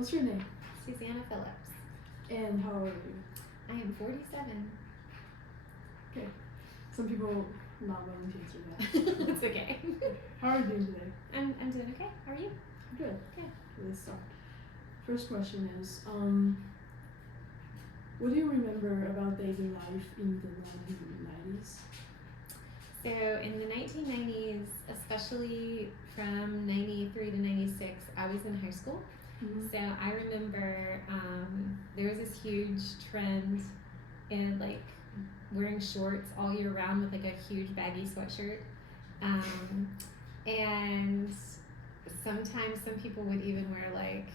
What's your name? Susanna Phillips. And how old are you? I am 47. Okay. Some people not willing to answer that. It's okay. How are you doing today? I'm doing okay. How are you? Good. Good. Let's start. First question is, what do you remember about daily life in the 1990s? So in the 1990s, especially from 93 to 96, I was in high school. Mm-hmm. So I remember there was this huge trend in like wearing shorts all year round with like a huge baggy sweatshirt. And sometimes some people would even wear like,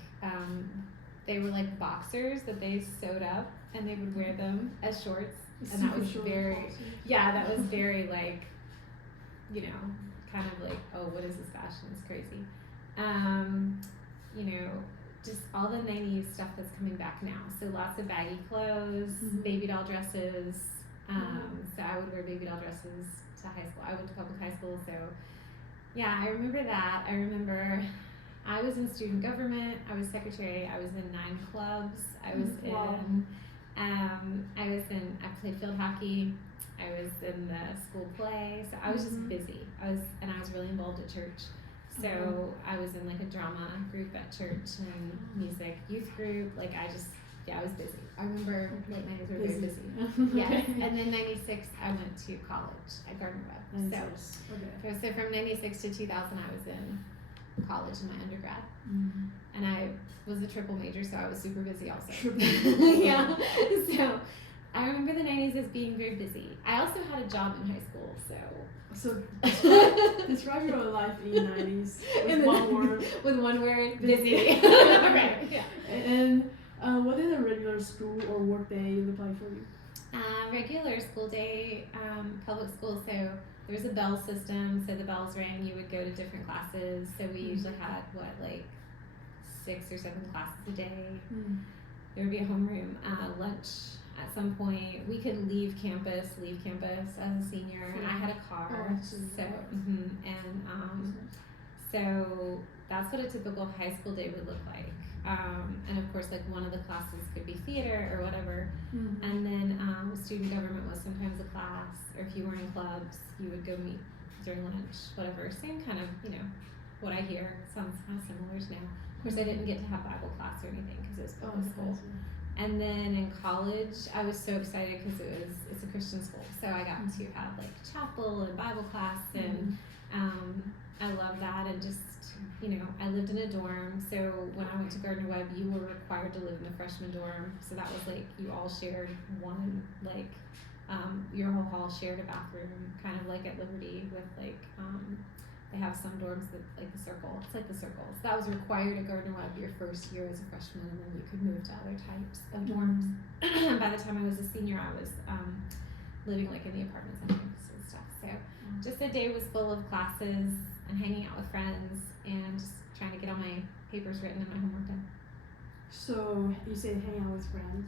they were like boxers that they sewed up and they would wear them as shorts. And that was very, that was very like, you know, kind of like, oh, what is this fashion? It's crazy. You know, just all the 90s stuff that's coming back now. So lots of baggy clothes, baby doll dresses. So I would wear baby doll dresses to high school. I went to public high school, so yeah, I remember that. I remember I was in student government. I was secretary. I was in 9 clubs. I played field hockey. I was in the school play. So I was just busy. I was really involved at church. So I was in like a drama group at church and music youth group. Like I was busy. I remember late 90s were very busy. Yes. And then 96 I went to college at Gardner Webb. So from 96 to 2000 I was in college in my undergrad. And I was a triple major, so I was super busy also. Yeah. So I remember the 90s as being very busy. I also had a job in high school, So describe your life in the 90s with one word. With one word, busy. Right. Yeah. And what did a regular school or work day look like for you? Regular school day, public school, so there was a bell system, so the bells rang, you would go to different classes. So we usually had, 6 or 7 classes a day. There would be a homeroom, lunch at some point. We could leave campus as a senior. And I had a car, so that's what a typical high school day would look like. And of course, like one of the classes could be theater or whatever. And then student government was sometimes a class, or if you were in clubs, you would go meet during lunch, whatever. Same kind of, what I hear sounds kind of similar to now. Of course, I didn't get to have Bible class or anything because it was public school. And then in college, I was so excited because it's a Christian school, so I got to have like chapel and Bible class, and I love that. And just I lived in a dorm, so when I went to Gardner Webb, you were required to live in the freshman dorm. So that was like you all shared one your whole hall shared a bathroom, kind of like at Liberty with like. They have some dorms that like the circle. It's like the circle. So that was required at Gardner Webb your first year as a freshman, and then you could move to other types of dorms. By the time I was a senior, I was living like in the apartments on campus and stuff. So just a day was full of classes and hanging out with friends and just trying to get all my papers written and my homework done. So you say hang out with friends.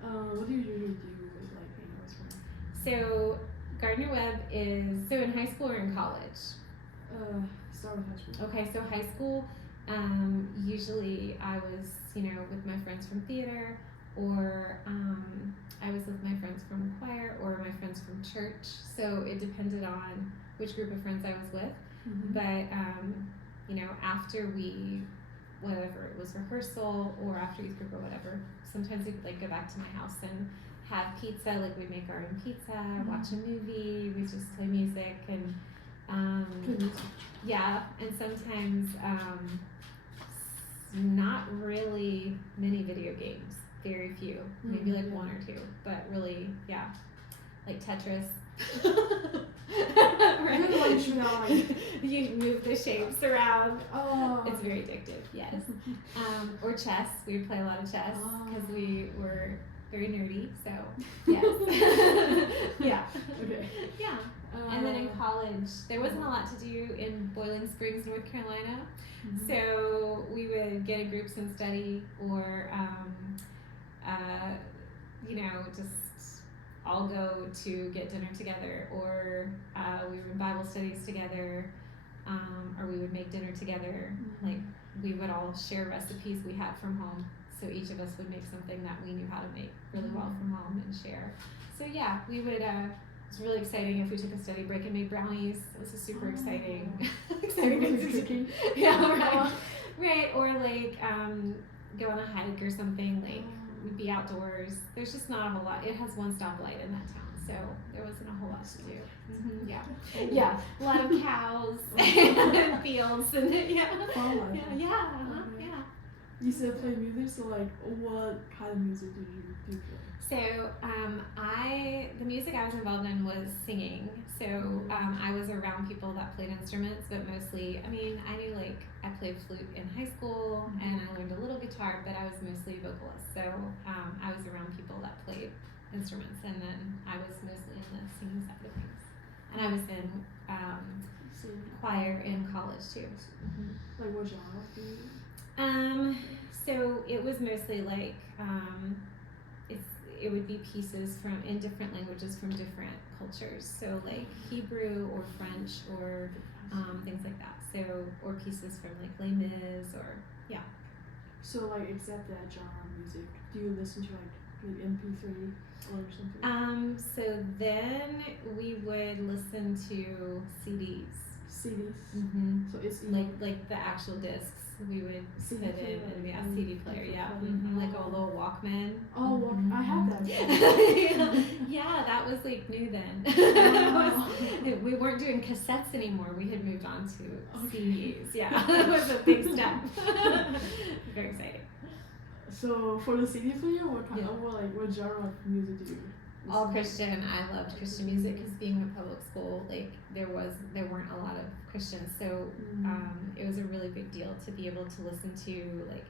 What do you usually do with like hanging out with friends? So Gardner Webb is in high school or in college? Start with high school. Okay, so high school, usually I was, with my friends from theater, or I was with my friends from choir, or my friends from church. So it depended on which group of friends I was with. But, after whatever, it was rehearsal, or after youth group or whatever, sometimes we'd like go back to my house and have pizza, like we'd make our own pizza, watch a movie, we'd just play music, and and sometimes not really many video games, very few, maybe like 1 or 2, but really, like Tetris. Right? You move the shapes around. Oh, it's very addictive. Yes. Or chess. We would play a lot of chess because we were very nerdy. So yes. Yeah. Okay. Yeah. And then in college, there wasn't a lot to do in Boiling Springs, North Carolina. So we would get in groups and study, or just all go to get dinner together, or we were in Bible studies together, or we would make dinner together. Like we would all share recipes we had from home. So each of us would make something that we knew how to make really well from home and share. So yeah, we would. It's really exciting if we took a study break and made brownies. This is super exciting. Exciting things to do. Yeah, right. Right, or like go on a hike or something. Like we'd be outdoors. There's just not a whole lot. It has one stoplight in that town, so there wasn't a whole lot to do. Yeah, yeah, a lot of cows and fields and yeah, yeah. You said play music, so like, what kind of music did you do? So, the music I was involved in was singing. So, I was around people that played instruments, but mostly, I mean, I played flute in high school and I learned a little guitar, but I was mostly a vocalist. So, I was around people that played instruments, and then I was mostly in the singing side of things. And I was in choir in college too. Like what genre do you? So it was mostly like it would be pieces from in different languages from different cultures. So like Hebrew or French or things like that. So or pieces from like Les Mis or yeah. So like except that genre of music, do you listen to like MP3 or something? So then we would listen to CDs. CDs. So it's like the actual discs. We would CD put in and CD player, like a little Walkman. Oh, I had that. Yeah, that was like new then. We weren't doing cassettes anymore. We had moved on to CDs. Yeah, it was a big step. Very exciting. So for the CD player, what kind of what genre of music do you? All Christian. I loved Christian music because being in a public school, like there weren't a lot of Christians, so it was a really big deal to be able to listen to like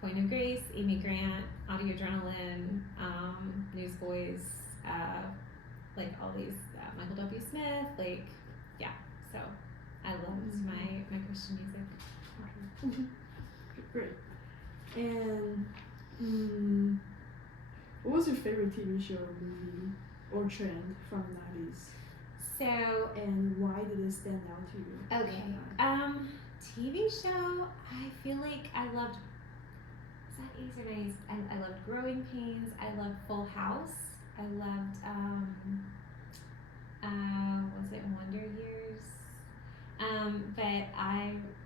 Point of Grace, Amy Grant, Audio Adrenaline, Newsboys, like all these Michael W. Smith, like yeah. So I loved my Christian music. Great. And what was your favorite TV show, movie, or trend from the 90s? So, and why did it stand out to you? Okay. TV show, I feel like I loved, is that 80s or 90s? I loved Growing Pains. I loved Full House. I loved, was it Wonder Years? But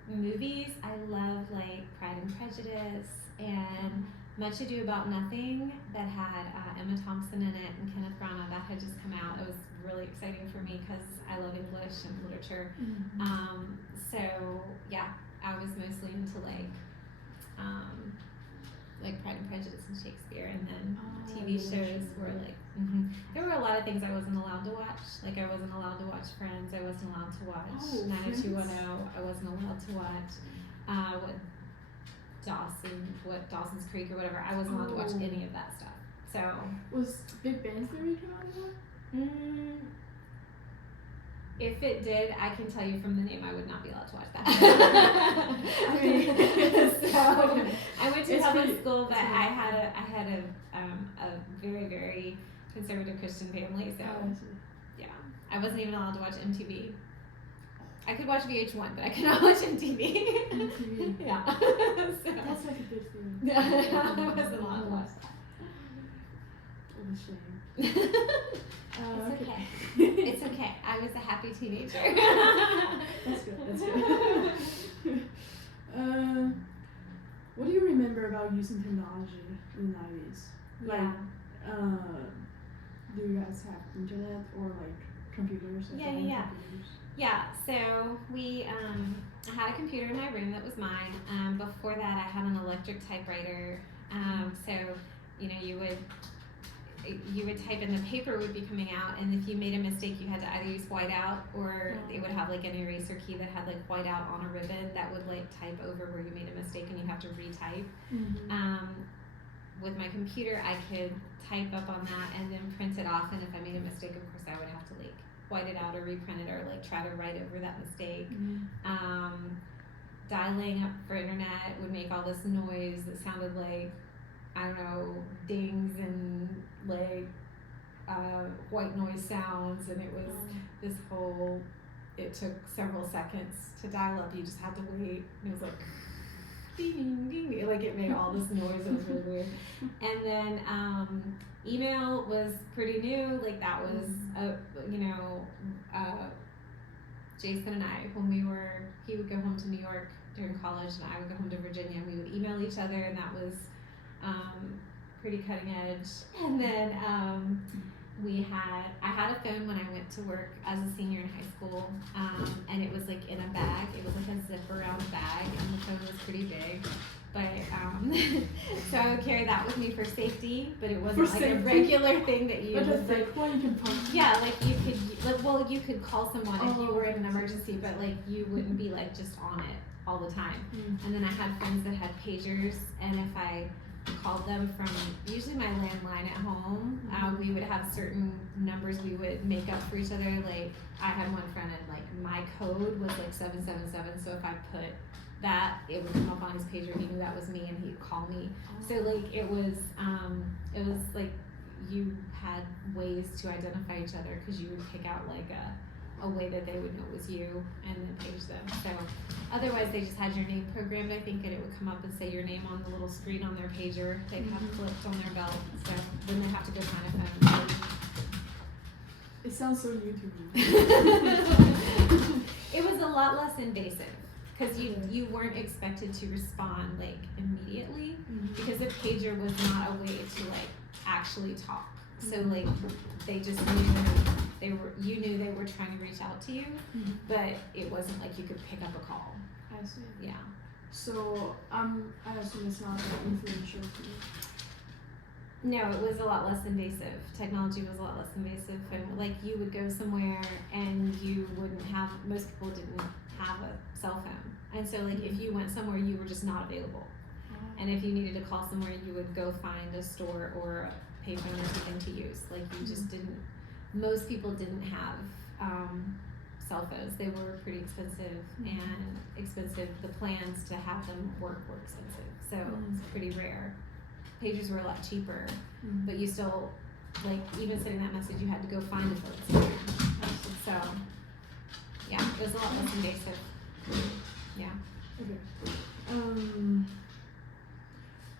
movies, I love like Pride and Prejudice and Much Ado About Nothing that had Emma Thompson in it and Kenneth Branagh. That had just come out. It was really exciting for me because I love English and literature. So yeah, I was mostly into like Pride and Prejudice and Shakespeare, and then TV shows were like there were a lot of things I wasn't allowed to watch. Like I wasn't allowed to watch Friends. I wasn't allowed to watch 90210. I wasn't allowed to watch Dawson's Creek or whatever. I wasn't allowed to watch any of that stuff. So was Big Bang Theory come out yet? If it did, I can tell you from the name I would not be allowed to watch that. I mean, so I went to public school, but I had a very, very conservative Christian family, so yeah, I wasn't even allowed to watch MTV. I could watch VH1, but I could not watch MTV. MTV. Yeah. So, that's like a big thing. Yeah, I wasn't allowed to watch that. What a shame. It's okay. It's okay. I was a happy teenager. That's good. That's good. What do you remember about using technology in the 90s? Like, do you guys have internet or like computers? Yeah. Yeah, so we, I had a computer in my room that was mine. Before that, I had an electric typewriter. So, you would type in, the paper would be coming out, and if you made a mistake, you had to either use whiteout or it would have like an eraser key that had like whiteout on a ribbon that would like type over where you made a mistake and you have to retype. With my computer, I could type up on that and then print it off, and if I made a mistake, of course, I would have to like white it out or reprint it or like try to write over that mistake. Dialing up for internet would make all this noise that sounded like, I don't know, dings and like white noise sounds, and it was this whole, it took several seconds to dial up. You just had to wait. It was like ding, ding, ding, ding. Like it made all this noise. It was really weird. And then email was pretty new. Like that was Jason and I, when he would go home to New York during college and I would go home to Virginia, we would email each other, and that was pretty cutting edge. And then I had a phone when I went to work as a senior in high school, and it was like in a bag. It was like a zip around bag, and the phone was pretty big. But so I would carry that with me for safety, but it wasn't like a regular thing that you. But a thick one you can punch. Yeah, like you could call someone if you were in an emergency, but like you wouldn't be like just on it all the time. And then I had friends that had pagers, and if I called them from usually my landline at home, we would have certain numbers we would make up for each other. Like I had one friend and like my code was like 777, so if I put that, it would come up on his pager. He knew that was me, and he'd call me. So like it was like you had ways to identify each other because you would pick out like a way that they would know it was you, and then page them. So otherwise, they just had your name programmed, I think, and it would come up and say your name on the little screen on their pager. They'd have clipped on their belt, so then they have to go find a phone. It sounds so new to me. It was a lot less invasive. Because you weren't expected to respond like immediately, because a pager was not a way to like actually talk. So like they just knew you knew they were trying to reach out to you, but it wasn't like you could pick up a call. I see. Yeah. So I assume it's not that influential to you. No, it was a lot less invasive. Technology was a lot less invasive. And like you would go somewhere and you wouldn't have, most people didn't have a cell phone. And so like if you went somewhere, you were just not available. And if you needed to call somewhere, you would go find a store or a payphone or something to use. Like you just didn't, most people didn't have cell phones. They were pretty expensive and expensive. The plans to have them work were expensive. So it's pretty rare. Pagers were a lot cheaper, but you still, like, even sending that message, you had to go find a phone somewhere. So, yeah, it was a lot less invasive. Yeah. Okay.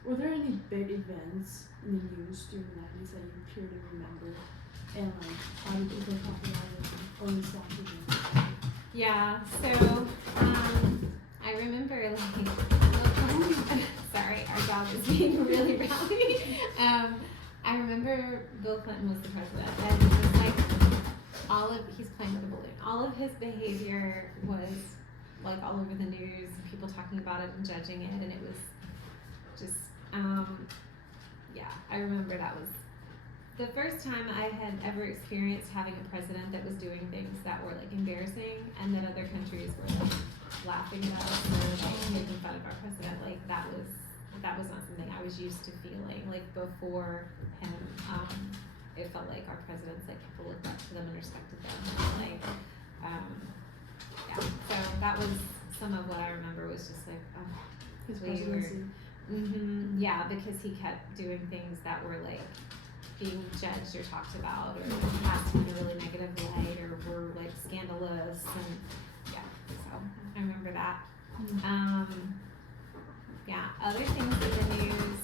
Were there any big events in the news during the 90s that you purely remember? And, like, how did people talk about it or respond to it? Yeah, so, I remember, like, sorry, our dog is being really rowdy. I remember Bill Clinton was the president, and it was like he's playing with a balloon. All of his behavior was like all over the news, people talking about it and judging it, and it was just, I remember that was the first time I had ever experienced having a president that was doing things that were like embarrassing, and that other countries were like laughing at us or like making fun of our president. Like that was not something I was used to feeling. Like before him, it felt like our presidents, like people looked up to them and respected them. Like, so that was some of what I remember was just like, his presidency. Yeah, because he kept doing things that were like being judged or talked about or cast in a really negative light or were like scandalous, and so I remember that. Other things in the news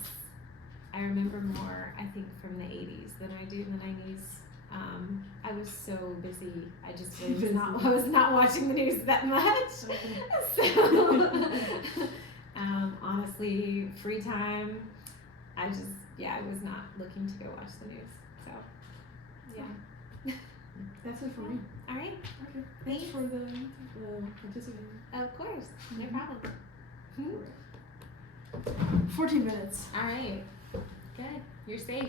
I remember more, I think, from the 80s than I do in the 90s. I was so busy. I just really I was not watching the news that much. So honestly, free time, I was not looking to go watch the news. So that's it for me. All right. Okay. Thanks for the participating. Of course, no problem. 14 minutes. All right. Good. You're safe.